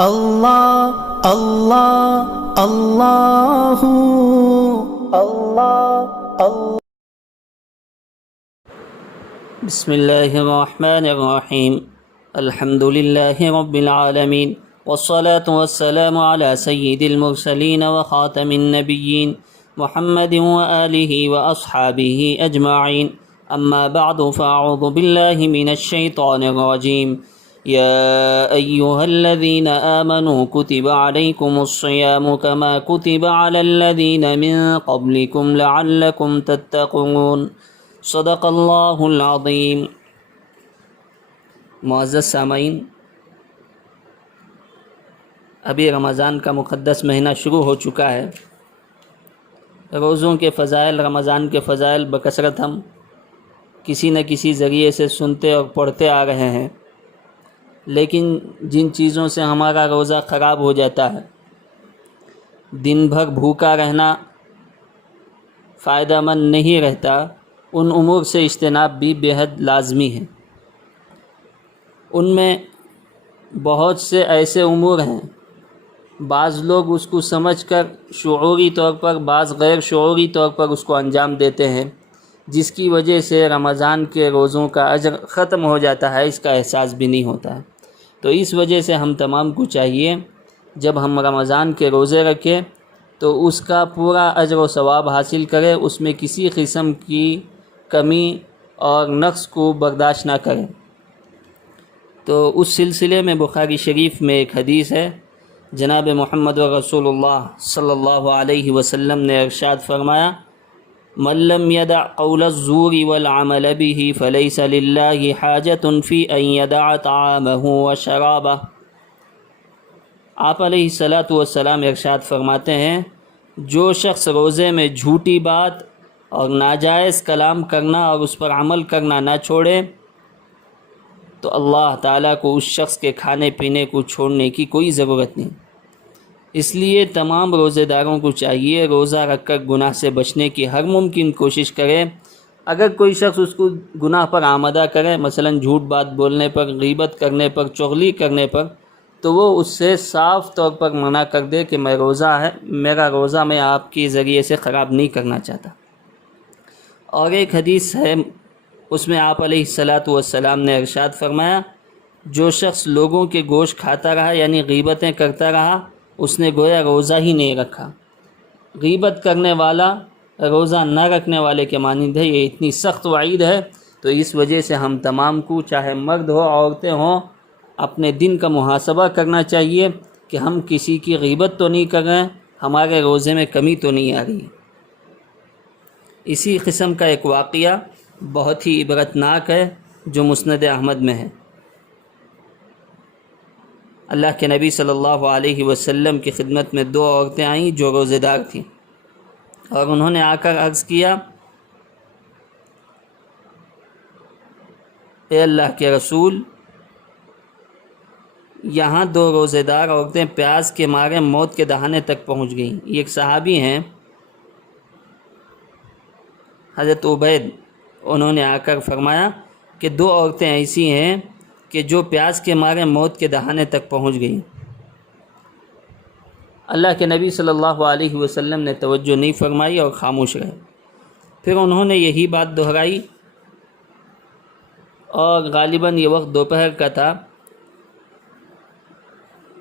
اللہ اللہ اللہ اللہ اللہ۔ بسم اللہ الرحمن الرحیم، الحمد للہ رب العالمین، والصلاة والسلام علی سید المرسلین وخاتم النبیین محمد وآلہ واصحابہ اجمعین، اما بعد فاعوذ باللہ من الشیطان الرجیم۔ يا أيها الذين آمنوا كتب عليكم الصيام كما كتب على الذين من قبلكم لعلكم تتقون، صدق اللہ العظیم۔ معزز سامعین، ابھی رمضان کا مقدس مہینہ شروع ہو چکا ہے۔ روزوں کے فضائل، رمضان کے فضائل بکثرت ہم کسی نہ کسی ذریعے سے سنتے اور پڑھتے آ رہے ہیں، لیکن جن چیزوں سے ہمارا روزہ خراب ہو جاتا ہے، دن بھر بھوکا رہنا فائدہ مند نہیں رہتا، ان امور سے اجتناب بھی بےحد لازمی ہے۔ ان میں بہت سے ایسے امور ہیں، بعض لوگ اس کو سمجھ کر شعوری طور پر، بعض غیر شعوری طور پر اس کو انجام دیتے ہیں، جس کی وجہ سے رمضان کے روزوں کا اجر ختم ہو جاتا ہے، اس کا احساس بھی نہیں ہوتا ہے۔ تو اس وجہ سے ہم تمام کو چاہیے، جب ہم رمضان کے روزے رکھیں تو اس کا پورا اجر و ثواب حاصل کریں، اس میں کسی قسم کی کمی اور نقص کو برداشت نہ کریں۔ تو اس سلسلے میں بخاری شریف میں ایک حدیث ہے، جناب محمد رسول اللہ صلی اللہ علیہ وسلم نے ارشاد فرمایا: من لم يدع قول الزور والعمل به فليس لله حاجة في ان يدع طعامه وشرابه۔ آپ علیہ الصلاۃ والسلام ارشاد فرماتے ہیں، جو شخص روزے میں جھوٹی بات اور ناجائز کلام کرنا اور اس پر عمل کرنا نہ چھوڑے تو اللہ تعالیٰ کو اس شخص کے کھانے پینے کو چھوڑنے کی کوئی ضرورت نہیں۔ اس لیے تمام روزے داروں کو چاہیے روزہ رکھ کر گناہ سے بچنے کی ہر ممکن کوشش کرے۔ اگر کوئی شخص اس کو گناہ پر آمادہ کرے، مثلا جھوٹ بات بولنے پر، غیبت کرنے پر، چغلی کرنے پر، تو وہ اس سے صاف طور پر منع کر دے کہ میرا روزہ میں آپ کے ذریعے سے خراب نہیں کرنا چاہتا۔ اور ایک حدیث ہے، اس میں آپ علیہ الصلاۃ والسلام نے ارشاد فرمایا: جو شخص لوگوں کے گوشت کھاتا رہا، یعنی غیبتیں کرتا رہا، اس نے گویا روزہ ہی نہیں رکھا۔ غیبت کرنے والا روزہ نہ رکھنے والے کے مانند ہے۔ یہ اتنی سخت وعید ہے، تو اس وجہ سے ہم تمام کو، چاہے مرد ہو عورتیں ہوں، اپنے دن کا محاسبہ کرنا چاہیے کہ ہم کسی کی غیبت تو نہیں کر رہے ہیں، ہمارے روزے میں کمی تو نہیں آ رہی۔ اسی قسم کا ایک واقعہ بہت ہی عبرتناک ہے جو مسند احمد میں ہے۔ اللہ کے نبی صلی اللہ علیہ وسلم کی خدمت میں دو عورتیں آئیں جو روزے دار تھیں، اور انہوں نے آ کر عرض کیا: اے اللہ کے رسول، یہاں دو روزے دار عورتیں پیاس کے مارے موت کے دہانے تک پہنچ گئیں۔ یہ ایک صحابی ہیں، حضرت عبید، انہوں نے آ کر فرمایا کہ دو عورتیں ایسی ہیں کہ جو پیاس کے مارے موت کے دہانے تک پہنچ گئیں۔ اللہ کے نبی صلی اللہ علیہ وسلم نے توجہ نہیں فرمائی اور خاموش رہے۔ پھر انہوں نے یہی بات دہرائی، اور غالباً یہ وقت دوپہر کا تھا۔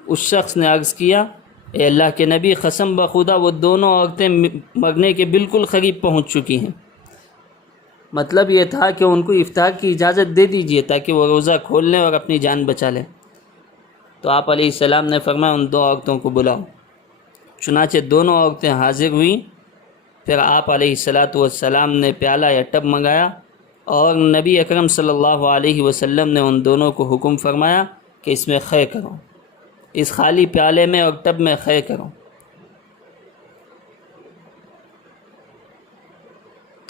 اس شخص نے عرض کیا: اے اللہ کے نبی، قسم بخدا وہ دونوں عورتیں مرنے کے بالکل قریب پہنچ چکی ہیں۔ مطلب یہ تھا کہ ان کو افطار کی اجازت دے دیجیے تاکہ وہ روزہ کھول لیں اور اپنی جان بچا لیں۔ تو آپ علیہ السلام نے فرمایا: ان دو عورتوں کو بلاؤ۔ چنانچہ دونوں عورتیں حاضر ہوئیں۔ پھر آپ علیہ الصلاۃ والسلام نے پیالہ یا ٹب منگایا، اور نبی اکرم صلی اللہ علیہ وسلم نے ان دونوں کو حکم فرمایا کہ اس میں خے کرو، اس خالی پیالے میں اور ٹب میں خے کرو۔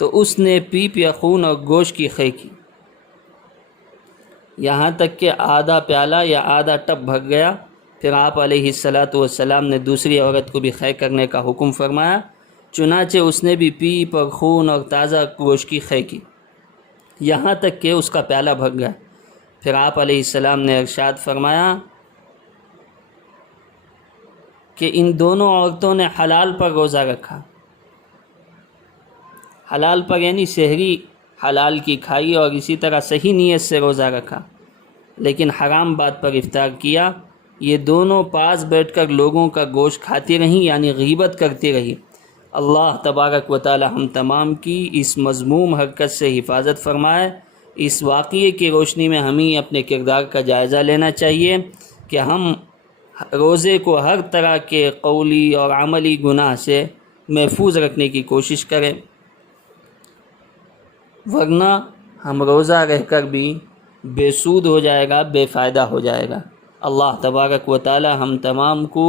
تو اس نے پیپ یا خون اور گوشت کی خے کی، یہاں تک کہ آدھا پیالہ یا آدھا ٹب بھر گیا۔ پھر آپ علیہ الصلاۃ والسلام نے دوسری عورت کو بھی خے کرنے کا حکم فرمایا، چنانچہ اس نے بھی پیپ اور خون اور تازہ گوشت کی خے کی، یہاں تک کہ اس کا پیالہ بھر گیا۔ پھر آپ علیہ السلام نے ارشاد فرمایا: کہ ان دونوں عورتوں نے حلال پر روزہ رکھا، حلال پر یعنی سحری حلال کی کھائی اور اسی طرح صحیح نیت سے روزہ رکھا، لیکن حرام بات پر افطار کیا، یہ دونوں پاس بیٹھ کر لوگوں کا گوشت کھاتی رہیں یعنی غیبت کرتی رہی۔ اللہ تبارک و تعالی ہم تمام کی اس مذموم حرکت سے حفاظت فرمائے۔ اس واقعے کی روشنی میں ہمیں اپنے کردار کا جائزہ لینا چاہیے کہ ہم روزے کو ہر طرح کے قولی اور عملی گناہ سے محفوظ رکھنے کی کوشش کریں، ورنہ ہم روزہ رہ کر بھی بے سود ہو جائے گا، بے فائدہ ہو جائے گا۔ اللہ تبارک و تعالی ہم تمام کو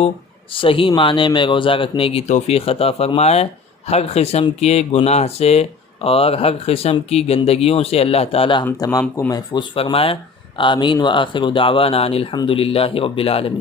صحیح معنی میں روزہ رکھنے کی توفیق عطا فرمائے، ہر قسم کے گناہ سے اور ہر قسم کی گندگیوں سے اللہ تعالی ہم تمام کو محفوظ فرمائے۔ آمین۔ وآخر دعوانا ان الحمد للہ رب العالمین۔